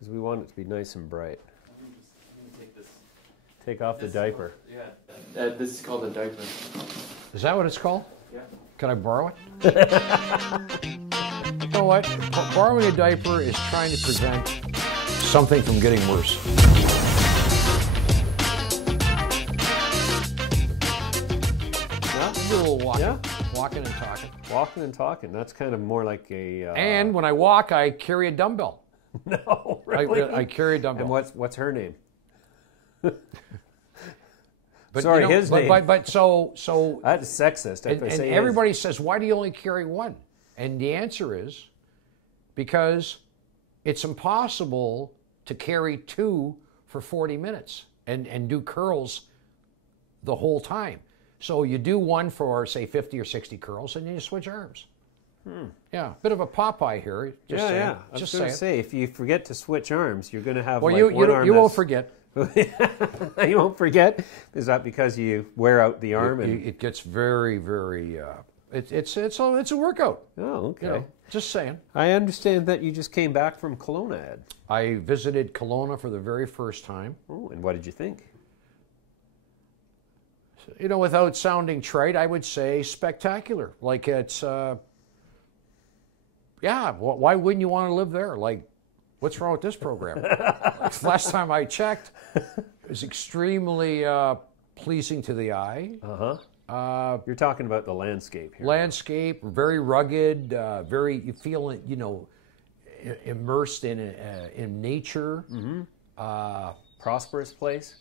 because we want it to be nice and bright. I'm gonna take this. Take off the diaper. Yeah. This is called a diaper. Is that what it's called? Yeah. Can I borrow it? You know what? Borrowing a diaper is trying to prevent something from getting worse. A little walking, walking and talking. Walking and talking. That's kind of more like a... And when I walk, I carry a dumbbell. No, really? I carry a dumbbell. And what's her name? But, sorry, you know, his name. But so That's sexist. And everybody says, why do you only carry one? And the answer is because it's impossible to carry two for 40 minutes and do curls the whole time. So you do one for, say, 50 or 60 curls, and then you switch arms. Yeah, bit of a Popeye here. Just saying. Yeah. I was going to say, if you forget to switch arms, you're going to have well, like one arm. You won't forget. You won't forget? Is that because you wear out the arm? It gets very, very... It's a workout. Oh, okay. You know, just saying. I understand that you just came back from Kelowna, Ed. I visited Kelowna for the very first time. Oh, and what did you think? You know, without sounding trite, I would say spectacular. Like it's, yeah, why wouldn't you want to live there? Like, what's wrong with this program? Last time I checked, it was extremely pleasing to the eye. You're talking about the landscape here. Landscape, very rugged, you feel, you know, immersed in nature. Prosperous place?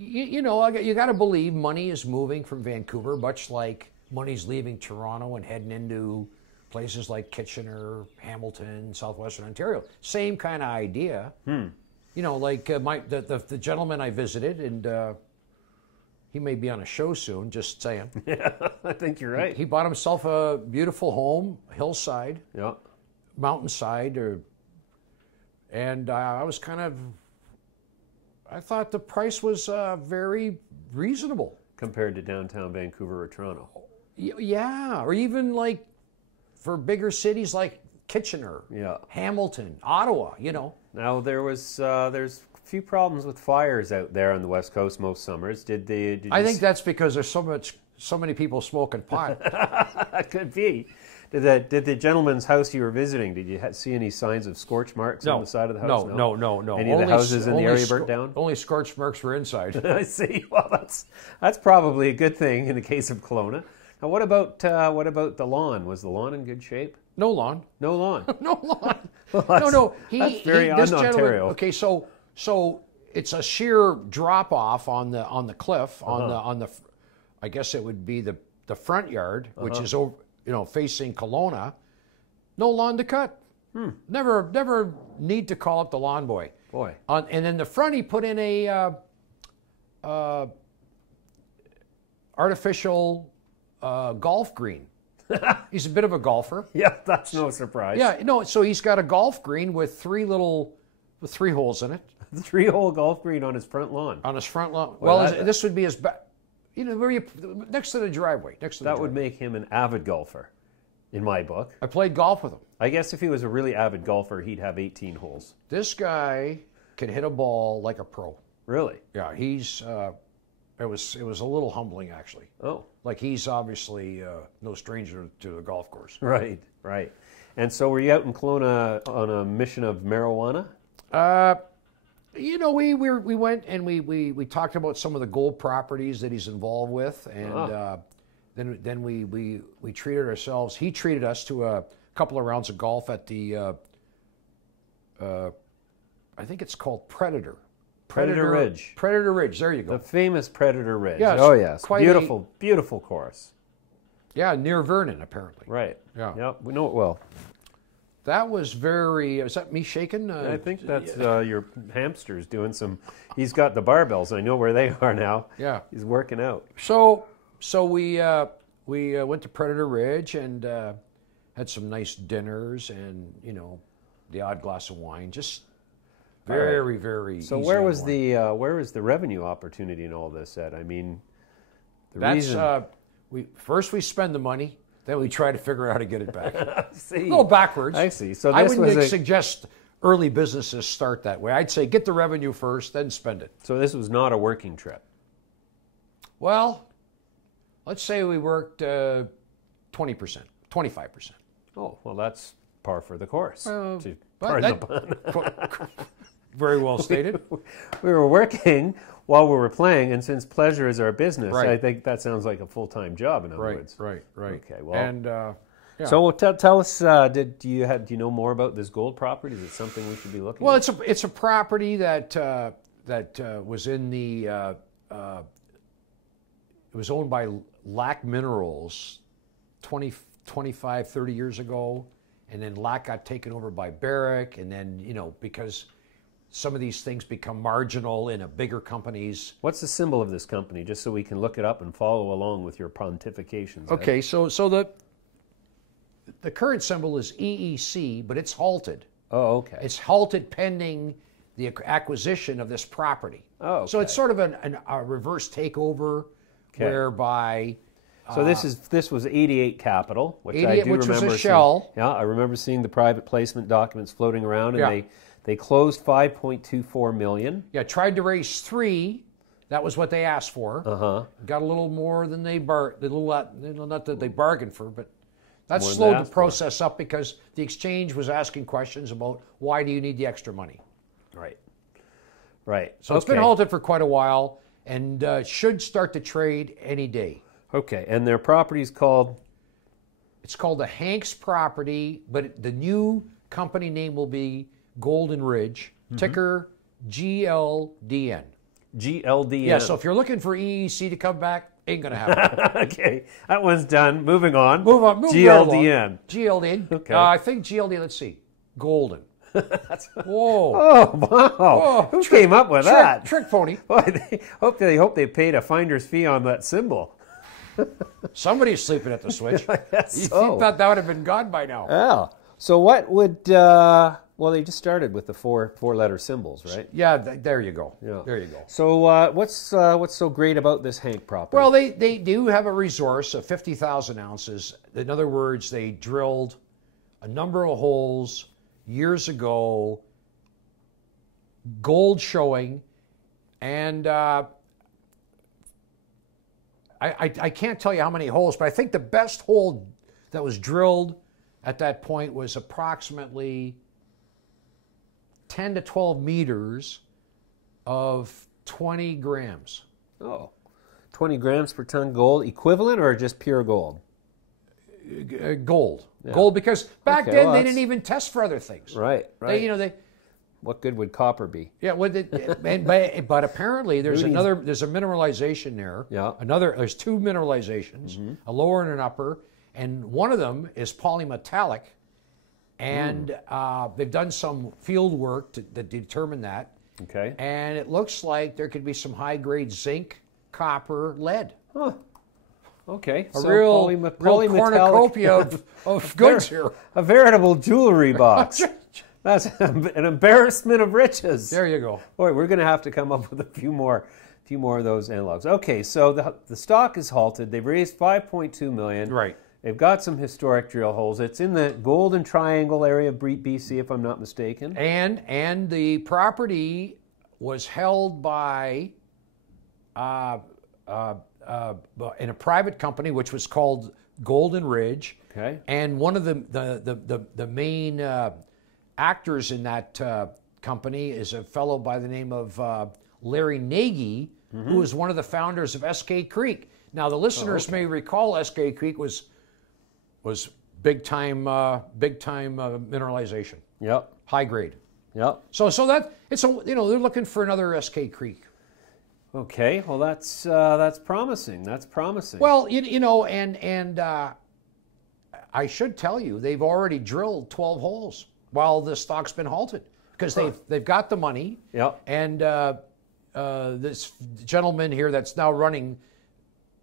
You know, you got to believe money is moving from Vancouver, much like money's leaving Toronto and heading into places like Kitchener, Hamilton, southwestern Ontario. Same kind of idea. You know, like the gentleman I visited, and he may be on a show soon, just saying. Yeah, I think you're right. He bought himself a beautiful home, hillside, mountainside, and I was kind of... I thought the price was very reasonable. Compared to downtown Vancouver or Toronto. Yeah, or even like for bigger cities like Kitchener, Hamilton, Ottawa, you know. Now there's a few problems with fires out there on the West Coast most summers. I think that's because there's so many people smoking pot. That could be. Did the gentleman's house you were visiting, did you see any signs of scorch marks on the side of the house? No. Any of the houses in the area burnt down? Only scorch marks were inside. I see. Well, that's probably a good thing in the case of Kelowna. Now, what about the lawn? Was the lawn in good shape? No lawn. No lawn. No lawn. Well, that's very odd in Ontario. Okay, so it's a sheer drop off on the cliff on the I guess it would be the front yard, which is over. You know, facing Kelowna, no lawn to cut. Never need to call up the lawn boy. And in the front, he put in a artificial golf green. He's a bit of a golfer. Yeah, that's no surprise. Yeah, no. So he's got a golf green with three holes in it. 3-hole golf green on his front lawn. On his front lawn. Well, this would be his back. You know, next to the driveway. That would make him an avid golfer, in my book. I played golf with him. I guess if he was a really avid golfer, he'd have 18 holes. This guy can hit a ball like a pro. Really? Yeah, he's. It was a little humbling, actually. Oh. Like he's obviously no stranger to the golf course. Right. And so, were you out in Kelowna on a mission of marijuana? You know, we went and we talked about some of the gold properties that he's involved with, and then we treated ourselves. He treated us to a couple of rounds of golf at the I think it's called Predator Ridge. Predator Ridge. There you go. The famous Predator Ridge. Yes, oh yes, beautiful course. Yeah, near Vernon apparently. Right. Yeah. Yep. We know it well. That was very... Is that me shaking? I think that's your hamsters doing some... He's got the barbells. I know where they are now. Yeah. He's working out. So we went to Predator Ridge and had some nice dinners and, you know, the odd glass of wine. Just very, very So easy where was the revenue opportunity in all this, Ed? I mean, first we spend the money. Then we try to figure out how to get it back. See. A little backwards. I see. So I wouldn't suggest early businesses start that way. I'd say get the revenue first, then spend it. So this was not a working trip. Well, let's say we worked 20%, 25%. Oh, well, that's par for the course. But Pardon the pun. Very well stated. We were working while we were playing, and since pleasure is our business, Right. I think that sounds like a full-time job, in other Right, words. right. Okay, well, And yeah. so tell us, do you know more about this gold property? Is it something we should be looking Well, at? it's a property that was in the it was owned by Lac Minerals 25, 30 years ago, and then Lac got taken over by Barrick, and then because some of these things become marginal in a bigger companies. What's the symbol of this company, just so we can look it up and follow along with your pontifications? Okay, so the current symbol is EEC, but it's halted. Oh, okay. It's halted pending the acquisition of this property. Oh, So it's okay. sort of a reverse takeover, whereby So this was 88 Capital, which I 88, do which was a remember. shell. Yeah, I remember seeing the private placement documents floating around, and Yeah. they closed 5.24 million. tried to raise 3. That was what they asked for. Uh-huh. Got a little more than they not that they bargained for, but that More than slowed they the asked for. process up because the exchange was asking questions about why do you need the extra money. Right. So it's been halted for quite a while and should start to trade any day. Okay, and their property's called. It's called the Hanks property, but the new company name will be Golden Ridge, ticker GLDN. GLDN. Yeah, so if you're looking for EEC to come back, ain't going to happen. Okay, that one's done. Moving on. Move on. Move GLDN. GLDN. Okay. I think GLDN, let's see. Golden. Whoa. Oh, wow. Oh, Who came up with that? Trick pony. Boy, they hope they paid a finder's fee on that symbol. Somebody's sleeping at the switch. guess You so. thought that would have been gone by now. Yeah. So what would? Well, they just started with the four-letter symbols, right? Yeah, there you go. Yeah. There you go. So what's so great about this Hank property? Well, they do have a resource of 50,000 ounces. In other words, they drilled a number of holes years ago, gold showing, and I can't tell you how many holes, but I think the best hole that was drilled at that point was approximately 10 to 12 meters of 20 grams. oh, 20 grams per ton gold equivalent, or just pure gold? Gold. Gold, because back Okay, then well, they that's- didn't even test for other things. Right. Right. They What good would copper be? yeah, but apparently there's Who needs- there's a mineralization there. Yeah. There's 2 mineralizations, a lower and an upper, and one of them is polymetallic, and they've done some field work to determine that, Okay. and it looks like there could be some high-grade zinc, copper, lead. Huh. Okay. A so real polymetallic. cornucopia of goods here. A veritable jewelry box. That's an embarrassment of riches. There you go. Boy, we're going to have to come up with a few more of those analogs. Okay, so the stock is halted. They've raised 5.2 million. Right. They've got some historic drill holes. It's in the Golden Triangle area of BC, if I'm not mistaken. And the property was held by in a private company, which was called Golden Ridge. Okay. And one of the main actors in that company is a fellow by the name of Larry Nagy, who was one of the founders of SK Creek. Now, the listeners may recall SK Creek was big time mineralization, Yep. high grade. Yep. So that it's they're looking for another SK Creek. Okay. Well, that's promising. That's promising. Well, and I should tell you, they've already drilled 12 holes while the stock's been halted because they've got the money. Yep. And this gentleman here that's now running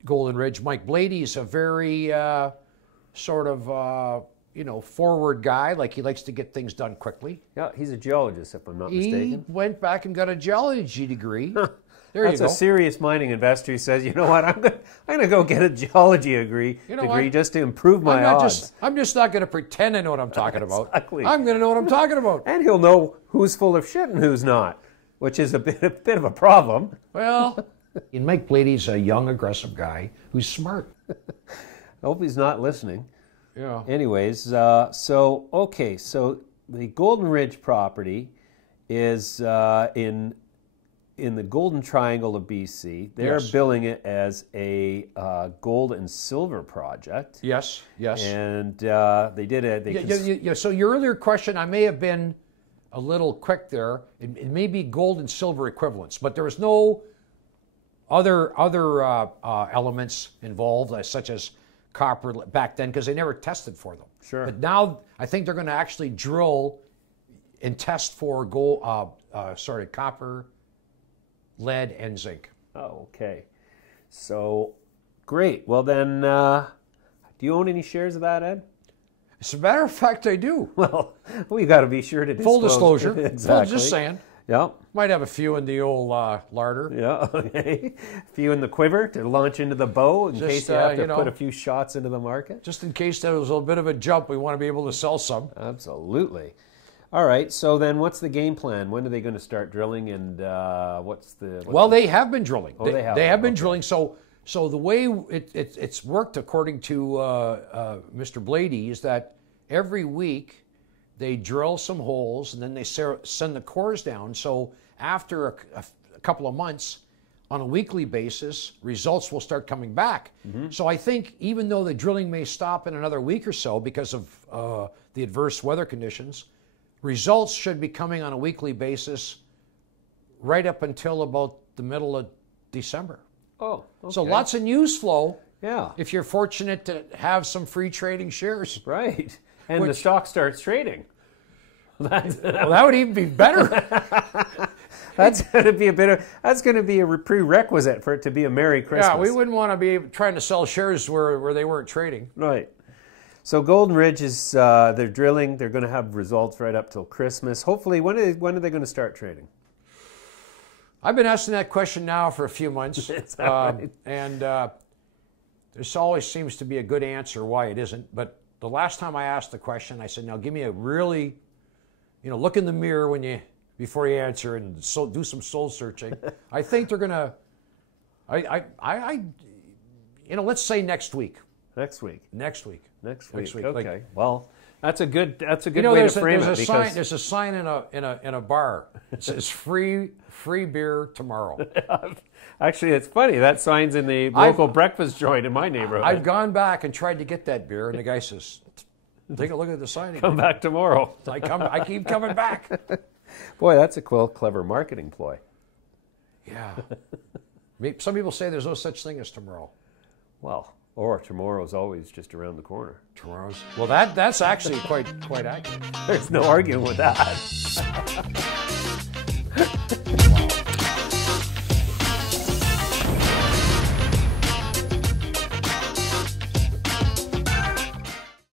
Golden Ridge, Mike Blady, is a very sort of forward guy. Like, he likes to get things done quickly. Yeah, he's a geologist, if I'm not He mistaken. went back and got a geology degree. There you That's go. a serious mining investor who says, you know what, I'm gonna go get a geology degree just to improve my odds. I'm just not going to pretend I know what I'm talking about. Exactly. I'm going to know what I'm talking about. And he'll know who's full of shit and who's not, which is a bit of a problem. Well, and Mike Blady's a young, aggressive guy who's smart. I hope he's not listening. Yeah. Anyways, so the Golden Ridge property is in the Golden Triangle of BC. They're Yes. billing it as a gold and silver project. Yes. Yes. And they did it. Yeah, so your earlier question, I may have been a little quick there. It may be gold and silver equivalents, but there was no other elements involved, such as copper back then, because they never tested for them. Sure. But now I think they're going to actually drill and test for gold, copper, lead, and zinc. Oh, okay. So, great. Well then, do you own any shares of that, Ed? As a matter of fact, I do. Well, we got to be sure to disclose. Full disclosure. Exactly. Just saying. Yeah. Might have a few in the old larder. Yeah. Okay. A few in the quiver to launch into the bow in case you have to put a few shots into the market. Just in case there was a bit of a jump, we want to be able to sell some. Absolutely. All right. So then, what's the game plan? When are they going to start drilling? And They have been drilling. Oh, they have. They have been drilling. So the way it's worked, according to Mr. Blady, is that every week they drill some holes and then they send the cores down. So after a couple of months, on a weekly basis, results will start coming back. Mm-hmm. So I think even though the drilling may stop in another week or so because of the adverse weather conditions, results should be coming on a weekly basis right up until about the middle of December. Oh, okay. So lots of news flow. Yeah. If you're fortunate to have some free trading shares. Right. And the stock starts trading. Well, that would even be better. That's going to be a prerequisite for it to be a Merry Christmas. Yeah, we wouldn't want to be trying to sell shares where they weren't trading. Right. So Golden Ridge is they're drilling. They're going to have results right up till Christmas. Hopefully, when are they going to start trading? I've been asking that question now for a few months, right? and there always seems to be a good answer why it isn't. But the last time I asked the question, I said, "Now give me a really, look in the mirror before you answer and do some soul searching." I think they're gonna. Let's say next week. Next week. Nenext week. Okay. Well, that's a good way to frame it. There's a sign in a bar. It says free beer tomorrow. Actually, it's funny. That sign's in the local breakfast joint in my neighborhood. I've gone back and tried to get that beer, and the guy says, "Take a look at the sign again." Come back tomorrow. I keep coming back. Boy, that's a clever marketing ploy. Yeah. Some people say there's no such thing as tomorrow. Well, or tomorrow's always just around the corner. Well, that's actually quite accurate. There's no arguing with that.